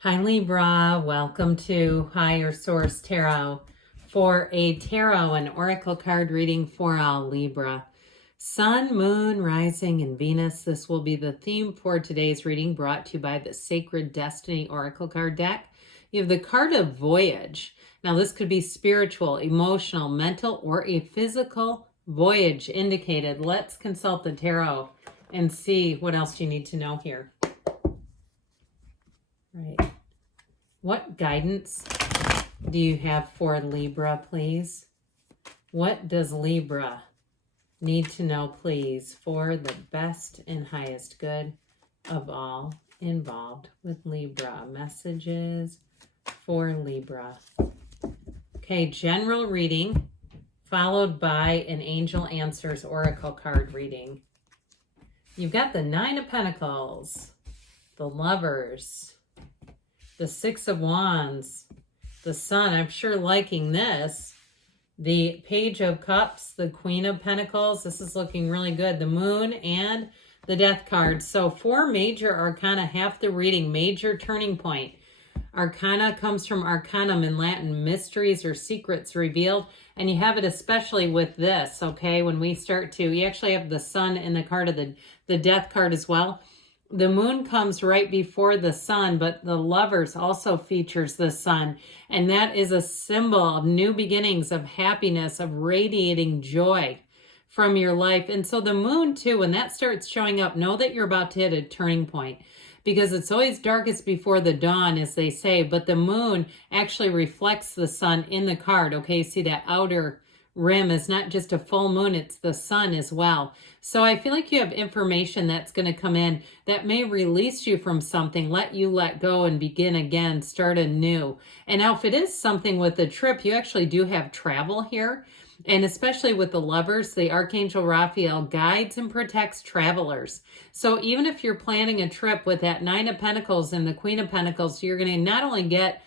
Hi Libra, welcome to Higher Source Tarot for a tarot and oracle card reading for all Libra. Sun, Moon, Rising, and Venus. This will be the theme for today's reading, brought to you by the Sacred Destiny Oracle card deck. You have the card of Voyage. Now this could be spiritual, emotional, mental, or a physical voyage indicated. Let's consult the tarot and see what else you need to know here. Right. What guidance do you have for Libra, please? What does Libra need to know, please, for the best and highest good of all involved with Libra? Messages for Libra. Okay, general reading, followed by an Angel Answers Oracle card reading. You've got the Nine of Pentacles, the Lovers, the Six of Wands, the Sun. I'm sure liking this. The Page of Cups, the Queen of Pentacles. This is looking really good. The Moon and the Death card. So 4 major arcana, half the reading, major turning point. Arcana comes from arcanum in Latin, mysteries or secrets revealed. And you have it especially with this, okay? When we start to, you actually have the Sun in the card of the Death card as well. The Moon comes right before the Sun, but the Lovers also features the Sun. And that is a symbol of new beginnings, of happiness, of radiating joy from your life. And so the Moon too, when that starts showing up, know that you're about to hit a turning point, because it's always darkest before the dawn, as they say. But the Moon actually reflects the Sun in the card. Okay, see that outer rim is not just a full moon, it's the Sun as well. So I feel like you have information that's going to come in that may release you from something, let you let go and begin again, start anew. And now if it is something with a trip, you actually do have travel here. And especially with the Lovers, the Archangel Raphael guides and protects travelers. So even if you're planning a trip with that Nine of Pentacles and the Queen of Pentacles, you're going to not only get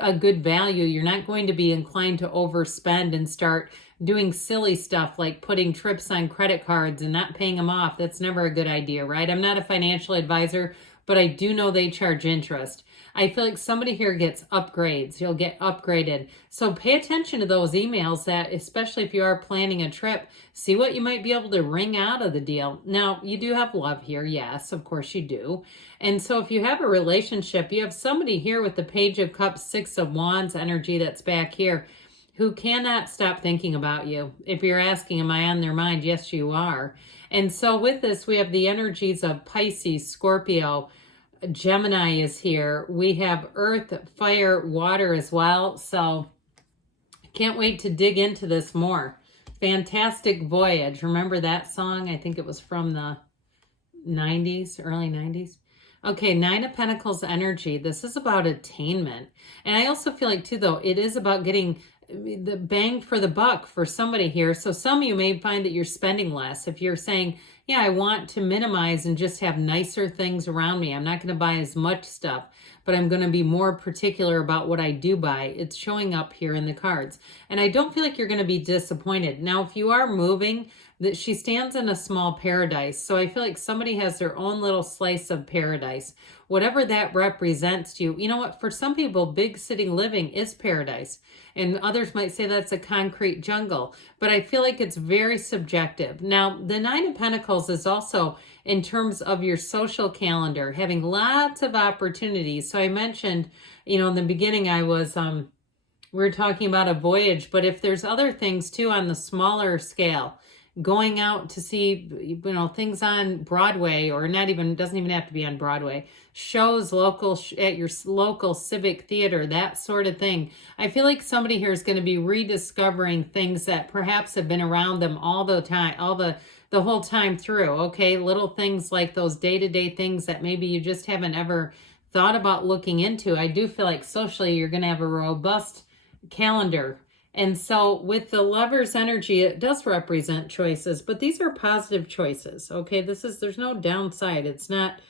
a good value, you're not going to be inclined to overspend and start doing silly stuff like putting trips on credit cards and not paying them off. That's never a good idea, right? I'm not a financial advisor, but I do know they charge interest. I feel like somebody here gets upgrades. You'll get upgraded. So pay attention to those emails, that especially if you are planning a trip, see what you might be able to wring out of the deal. Now, you do have love here. Yes, of course you do. And so if you have a relationship, you have somebody here with the Page of Cups, Six of Wands energy that's back here, who cannot stop thinking about you. If you're asking, am I on their mind? Yes, you are. And so with this, we have the energies of Pisces, Scorpio, Gemini is here. We have earth, fire, water as well. So can't wait to dig into this more. Fantastic Voyage. Remember that song? I think it was from the 90s, early 90s. Okay, Nine of Pentacles energy. This is about attainment. And I also feel like too, though, it is about getting the bang for the buck for somebody here. So some of you may find that you're spending less. If you're saying, yeah, I want to minimize and just have nicer things around me. I'm not going to buy as much stuff, but I'm going to be more particular about what I do buy. It's showing up here in the cards. And I don't feel like you're going to be disappointed. Now, if you are moving, that she stands in a small paradise. So I feel like somebody has their own little slice of paradise. Whatever that represents to you. You know what? For some people, big city living is paradise. And others might say that's a concrete jungle. But I feel like it's very subjective. Now, the Nine of Pentacles is also in terms of your social calendar, having lots of opportunities. So I mentioned, you know, in the beginning I was, we were talking about a voyage. But if there's other things too on the smaller scale, going out to see, you know, things on Broadway, or not even, doesn't even have to be on Broadway, shows local at your local civic theater, that sort of thing. I feel like somebody here is going to be rediscovering things that perhaps have been around them all the time, the whole time through. Okay, little things like those day-to-day things that maybe you just haven't ever thought about looking into. I do feel like socially you're going to have a robust calendar. And so with the Lover's energy, it does represent choices, but these are positive choices. Okay, there's no downside. It's not,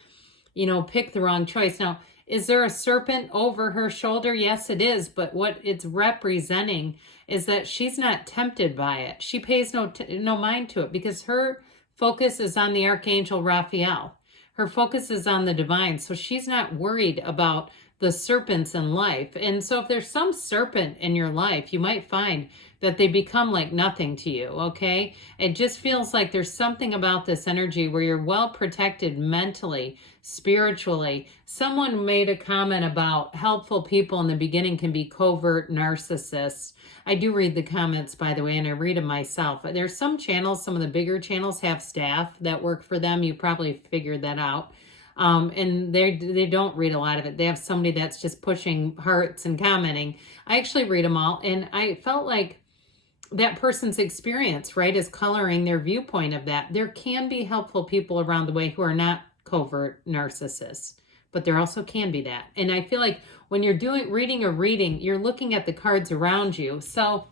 you know, pick the wrong choice. Now, is there a serpent over her shoulder? Yes, it is. But what it's representing is that she's not tempted by it. She pays no mind to it, because her focus is on the Archangel Raphael. Her focus is on the divine. So she's not worried about the serpents in life. And so if there's some serpent in your life, you might find that they become like nothing to you, okay? It just feels like there's something about this energy where you're well protected mentally, spiritually. Someone made a comment about helpful people in the beginning can be covert narcissists. I do read the comments, by the way, and I read them myself. There's some channels, some of the bigger channels have staff that work for them. You probably figured that out. And they don't read a lot of it. They have somebody that's just pushing hearts and commenting. I actually read them all, and I felt like that person's experience, right, is coloring their viewpoint of that. There can be helpful people around the way who are not covert narcissists, but there also can be that. And I feel like when you're reading a reading, you're looking at the cards around you. So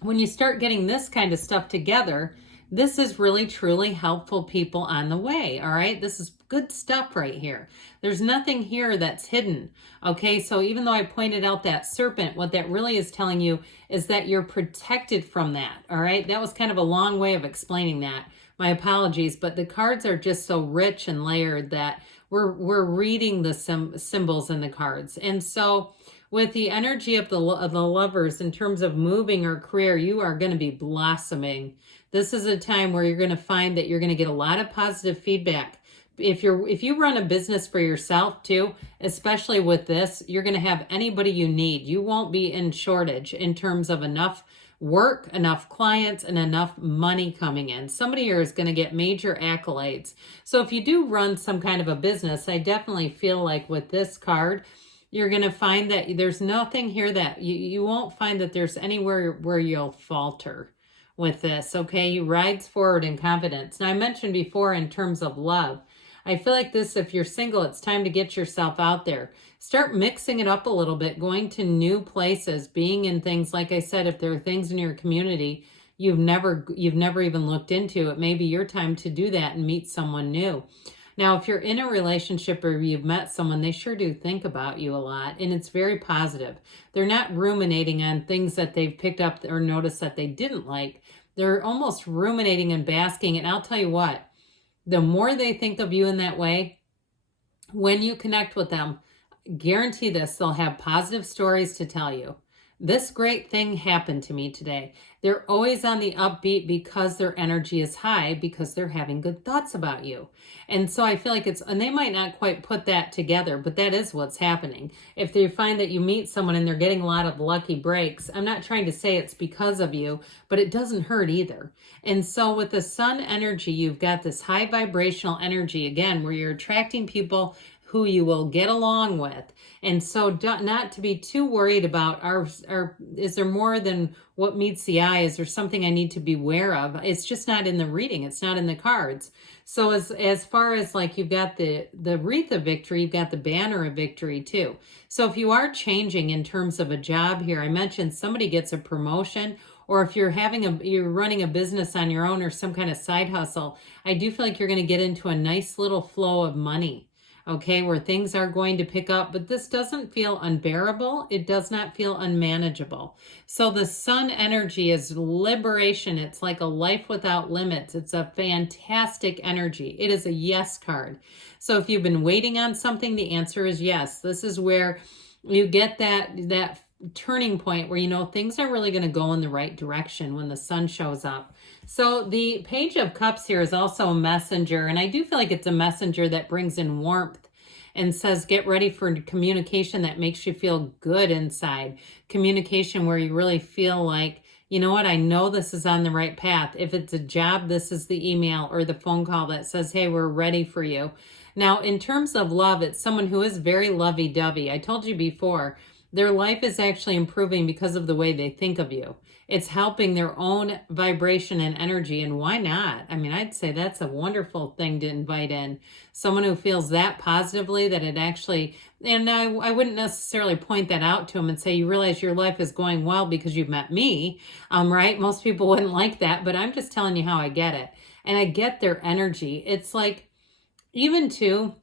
when you start getting this kind of stuff together, this is really, truly helpful people on the way, all right? This is good stuff right here. There's nothing here that's hidden, okay? So even though I pointed out that serpent, what that really is telling you is that you're protected from that, all right? That was kind of a long way of explaining that. My apologies, but the cards are just so rich and layered that we're reading the symbols in the cards. And so with the energy of the lovers in terms of moving or career, you are going to be blossoming. This is a time where you're going to find that you're going to get a lot of positive feedback. If you run a business for yourself too, especially with this, you're going to have anybody you need. You won't be in shortage in terms of enough work, enough clients, and enough money coming in. Somebody here is going to get major accolades. So if you do run some kind of a business, I definitely feel like with this card, you're going to find that there's nothing here that you won't find that there's anywhere where you'll falter with this, okay? You rides forward in confidence. Now, I mentioned before in terms of love, I feel like this, if you're single, it's time to get yourself out there. Start mixing it up a little bit, going to new places, being in things, like I said, if there are things in your community you've never even looked into, it may be your time to do that and meet someone new. Now, if you're in a relationship or you've met someone, they sure do think about you a lot, and it's very positive. They're not ruminating on things that they've picked up or noticed that they didn't like. They're almost ruminating and basking, and I'll tell you what, the more they think of you in that way, when you connect with them, guarantee this, they'll have positive stories to tell you. This great thing happened to me today. They're always on the upbeat because their energy is high, because they're having good thoughts about you. And so I feel like and they might not quite put that together, but that is what's happening. If they find that you meet someone and they're getting a lot of lucky breaks, I'm not trying to say it's because of you, but it doesn't hurt either. And so with the sun energy, you've got this high vibrational energy, again, where you're attracting people who you will get along with. And so not to be too worried about, is there more than what meets the eye? Is there something I need to be aware of? It's just not in the reading. It's not in the cards. So as far as like you've got the wreath of victory, you've got the banner of victory too. So if you are changing in terms of a job here, I mentioned somebody gets a promotion, or if you're running a business on your own or some kind of side hustle, I do feel like you're going to get into a nice little flow of money. Okay, where things are going to pick up, but this doesn't feel unbearable. It does not feel unmanageable. So the sun energy is liberation. It's like a life without limits. It's a fantastic energy. It is a yes card. So if you've been waiting on something, the answer is yes. This is where you get that turning point where you know things are really going to go in the right direction when the sun shows up. So the Page of Cups here is also a messenger, and I do feel like it's a messenger that brings in warmth and says get ready for communication that makes you feel good inside. Communication where you really feel like, you know what, I know this is on the right path. If it's a job, this is the email or the phone call that says, hey, we're ready for you. Now, in terms of love, it's someone who is very lovey-dovey. I told you before, their life is actually improving because of the way they think of you. It's helping their own vibration and energy, and why not? I mean, I'd say that's a wonderful thing to invite in. Someone who feels that positively that it actually, and I wouldn't necessarily point that out to them and say, you realize your life is going well because you've met me, right? Most people wouldn't like that, but I'm just telling you how I get it. And I get their energy. It's like, even too,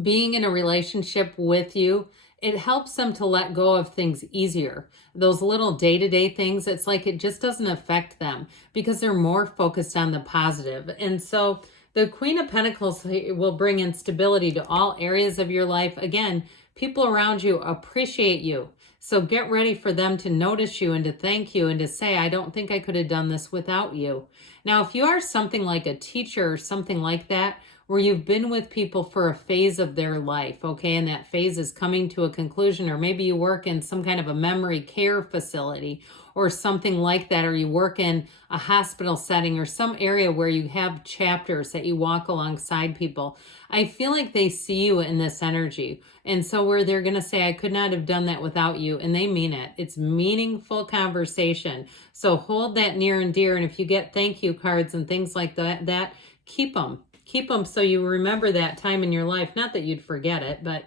being in a relationship with you, it helps them to let go of things easier. Those little day-to-day things, it's like it just doesn't affect them because they're more focused on the positive. And so The Queen of Pentacles will bring instability to all areas of your life. Again, people around you appreciate you. So get ready for them to notice you and to thank you and to say, I don't think I could have done this without you. Now, if you are something like a teacher or something like that, where you've been with people for a phase of their life, okay, and that phase is coming to a conclusion, or maybe you work in some kind of a memory care facility or something like that, or you work in a hospital setting or some area where you have chapters that you walk alongside people, I feel like they see you in this energy. And so where they're going to say, I could not have done that without you, and they mean it. It's meaningful conversation. So hold that near and dear, and if you get thank you cards and things like that keep them. Keep them so you remember that time in your life. Not that you'd forget it, but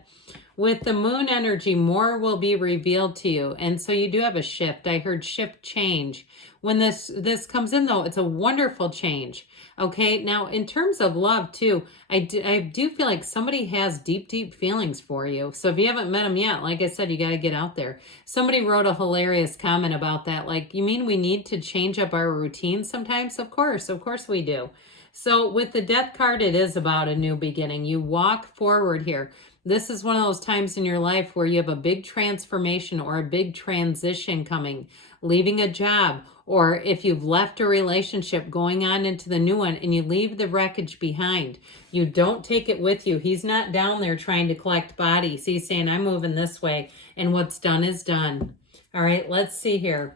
with the moon energy, more will be revealed to you. And so you do have a shift. I heard shift, change. When this comes in, though, it's a wonderful change. Okay, now in terms of love, too, I do feel like somebody has deep, deep feelings for you. So if you haven't met them yet, like I said, you got to get out there. Somebody wrote a hilarious comment about that. Like, you mean we need to change up our routine sometimes? Of course we do. So with the Death card, it is about a new beginning. You walk forward here. This is one of those times in your life where you have a big transformation or a big transition coming, leaving a job, or if you've left a relationship, going on into the new one, and you leave the wreckage behind. You don't take it with you. He's not down there trying to collect bodies. He's saying, I'm moving this way, and what's done is done. All right, let's see here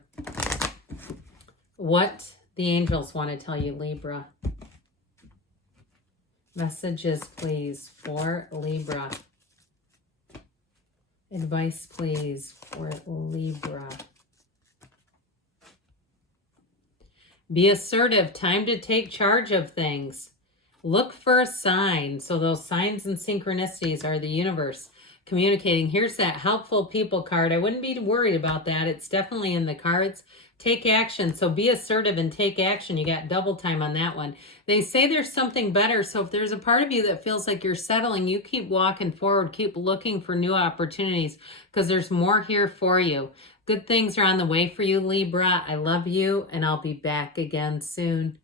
what the angels want to tell you, Libra. Messages, please, for Libra. Advice, please, for Libra. Be assertive. Time to take charge of things. Look for a sign. So those signs and synchronicities are the universe communicating. Here's that helpful people card. I wouldn't be worried about that. It's definitely in the cards. Take action. So be assertive and take action. You got double time on that one. They say there's something better. So if there's a part of you that feels like you're settling, you keep walking forward. Keep looking for new opportunities because there's more here for you. Good things are on the way for you, Libra. I love you, and I'll be back again soon.